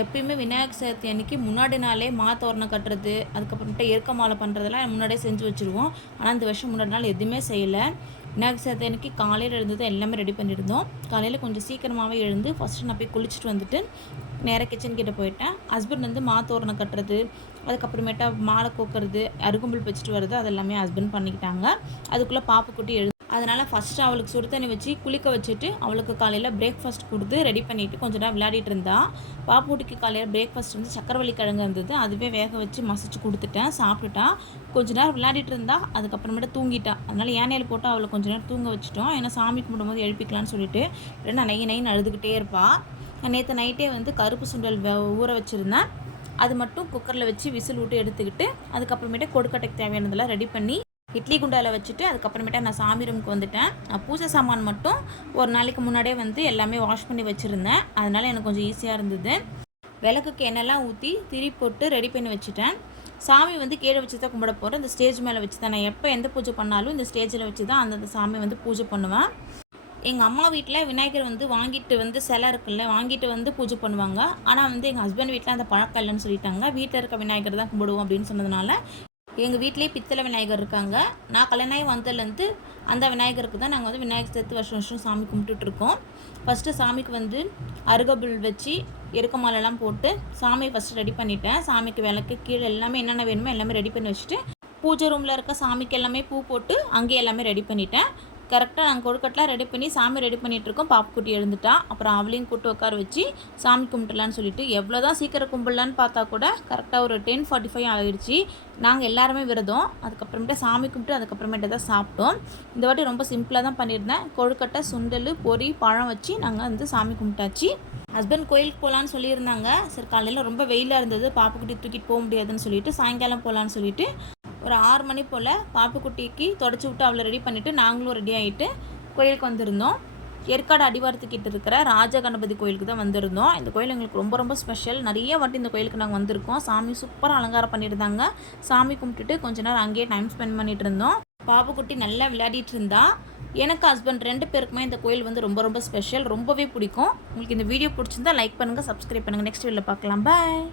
எப்பயுமே விநாயகர் சதுர்த்தி அன்றைக்கி முன்னாடி நாளே தோரணம் கட்டுறது, அதுக்கப்புறமேட்டு எருக்க மாலை பண்ணுறதெல்லாம் முன்னாடியே செஞ்சு வச்சுருவோம். ஆனால் இந்த வருஷம் முன்னாடி நாள் எதுவுமே செய்யலை. விநாயகர் சதுர்த்தி அன்றைக்கி காலையில் எழுந்தது எல்லாமே ரெடி பண்ணியிருந்தோம். காலையில் கொஞ்சம் சீக்கிரமாகவே எழுந்து ஃபஸ்ட்டு நான் போய் குளிச்சுட்டு வந்துட்டு நேராக கிச்சன் கிட்டே போயிட்டேன். ஹஸ்பண்ட் வந்து தோரணம் கட்டுறது, அதுக்கப்புறமேட்டா மாலை கோக்கிறது, அருகம்புல் வச்சுட்டு வர்றது அதெல்லாமே ஹஸ்பண்ட் பண்ணிக்கிட்டாங்க. அதுக்குள்ளே பாப்புக்குட்டி அதனால் ஃபஸ்ட்டு அவளுக்கு சுடு தண்ணி வச்சு குளிக்க வச்சுட்டு அவளுக்கு காலையில் பிரேக்ஃபாஸ்ட் கொடுத்து ரெடி பண்ணிவிட்டு கொஞ்சம் நேரம் விளையாடிட்டு இருந்தா. பாப்பூட்டிக்கு காலையில் பிரேக்ஃபாஸ்ட் வந்து சக்கரவள்ளி கிழங்கு இருந்தது, அதுவே வேக வச்சு மசிச்சு கொடுத்துட்டேன். சாப்பிட்டுட்டா. கொஞ்சம் நேரம் விளையாடிட்டு இருந்தா, அதுக்கப்புறமேட்டு தூங்கிட்டா. அதனால் ஏனையில் போட்டு அவளை கொஞ்சம் நேரம் தூங்க வச்சுட்டோம். ஏன்னா சாமி கும்பிடும்போது எழுப்பிக்கலான்னு சொல்லிட்டு இல்லைன்னா நைன்னு அழுதுகிட்டே இருப்பாள். நேற்று நைட்டே வந்து கருப்பு சுண்டல் ஊற வச்சுருந்தேன். அது மட்டும் குக்கரில் வச்சு விசில் விட்டு எடுத்துக்கிட்டு அதுக்கப்புறமேட்டு கொடுக்கட்டைக்கு தேவையானதெல்லாம் ரெடி பண்ணி இட்லி குண்டாவில் வச்சுட்டு அதுக்கப்புறமேட்டா நான் சாமி ரூமுக்கு வந்துட்டேன். பூஜை சாமான் மட்டும் ஒரு நாளைக்கு முன்னாடியே வந்து எல்லாமே வாஷ் பண்ணி வச்சுருந்தேன். அதனால் எனக்கு கொஞ்சம் ஈஸியாக இருந்தது. விளக்குக்கு எண்ணெய்லாம் ஊற்றி திரி போட்டு ரெடி பண்ணி வச்சுட்டேன். சாமி வந்து கீழே வச்சு தான் கும்பிட போகிறேன். இந்த ஸ்டேஜ் மேலே வச்சு தான் நான் எப்போ எந்த பூஜை பண்ணாலும் இந்த ஸ்டேஜில் வச்சு தான் அந்தந்த சாமி வந்து பூஜை பண்ணுவேன். எங்கள் அம்மா வீட்டில் விநாயகர் வந்து வாங்கிட்டு வந்து சிலை இருக்குல்ல, வாங்கிட்டு வந்து பூஜை பண்ணுவாங்க. ஆனால் வந்து எங்கள் ஹஸ்பண்ட் வீட்டில் அந்த பழக்கம் இல்லைன்னு சொல்லிட்டாங்க. வீட்டில் இருக்க விநாயகர் தான் கும்பிடுவோம் அப்படின்னு சொன்னதுனால எங்கள் வீட்டிலே பித்தளை விநாயகர் இருக்காங்க. நான் கல்யாணம் வந்ததுலேருந்து அந்த விநாயகருக்கு தான் நாங்கள் வந்து விநாயகர் சதுர்த்தி வருஷம் வருஷம் சாமி கும்பிட்டுட்ருக்கோம். ஃபஸ்ட்டு சாமிக்கு வந்து அருகம்புல் வச்சு எருக்க மாலைலாம் போட்டு சாமியை ஃபஸ்ட்டு ரெடி பண்ணிட்டேன். சாமிக்கு விளக்கு கீழே எல்லாமே என்னென்ன வேணுமோ எல்லாமே ரெடி பண்ணி வச்சுட்டு பூஜை ரூமில் இருக்க சாமிக்கு எல்லாமே பூ போட்டு அங்கேயே எல்லாமே ரெடி பண்ணிட்டேன். கரெக்டாக நாங்கள் கொழுக்கட்டெலாம் ரெடி பண்ணி சாமி ரெடி பண்ணிகிட்ருக்கோம். பாப்புக்குட்டி எழுந்துட்டா. அப்புறம் அவளையும் கூட்டு உட்கார வச்சு சாமி கும்பிட்டுலான்னு சொல்லிட்டு எவ்வளோ தான் சீக்கிரம் கும்பிடலான்னு பார்த்தா கூட கரெக்டாக ஒரு 10:45 ஆகிடுச்சு. நாங்கள் எல்லாருமே விரதம். அதுக்கப்புறமேட்டு சாமி கும்பிட்டு அதுக்கப்புறமேட்டு தான் சாப்பிட்டோம். இந்த வாட்டி ரொம்ப சிம்பிளாக தான் பண்ணியிருந்தேன். கொழுக்கட்டை, சுண்டல், பொரி, பழம் வச்சு நாங்கள் வந்து சாமி கும்பிட்டாச்சு. ஹஸ்பண்ட் கோயிலுக்கு போகலான்னு சொல்லியிருந்தாங்க. சரி காலையில் ரொம்ப வெயிலாக இருந்தது, பாப்புக்குட்டி தூக்கிட்டு போக முடியாதுன்னு சொல்லிட்டு சாயங்காலம் போகலான்னு சொல்லிட்டு ஒரு 6 மணி போல் பாப்புக்குட்டிக்கு தொடச்சி விட்டு அவளை ரெடி பண்ணிவிட்டு நாங்களும் ரெடி ஆகிட்டு கோயிலுக்கு வந்திருந்தோம். ஏற்காடு அடிவாரத்துக்கிட்ட இருக்கிற ராஜ கணபதி கோயிலுக்கு தான் வந்திருந்தோம். இந்த கோயில் எங்களுக்கு ரொம்ப ரொம்ப ஸ்பெஷல். நிறைய வாட்டி இந்த கோயிலுக்கு நாங்கள் வந்திருக்கோம். சாமி சூப்பராக அலங்காரம் பண்ணியிருந்தாங்க. சாமி கும்பிட்டுட்டு கொஞ்ச நேரம் அங்கேயே டைம் ஸ்பெண்ட் பண்ணிகிட்டு இருந்தோம். பாப்புக்குட்டி நல்லா விளையாடிட்டு இருந்தா. எனக்கு ஹஸ்பண்ட் 2 பேருக்குமே இந்த கோயில் வந்து ரொம்ப ரொம்ப ஸ்பெஷல், ரொம்பவே பிடிக்கும். உங்களுக்கு இந்த வீடியோ பிடிச்சிருந்தா லைக் பண்ணுங்கள், சப்ஸ்கிரைப் பண்ணுங்கள். நெக்ஸ்ட் வீடியோவில் பார்க்கலாம். பாய்.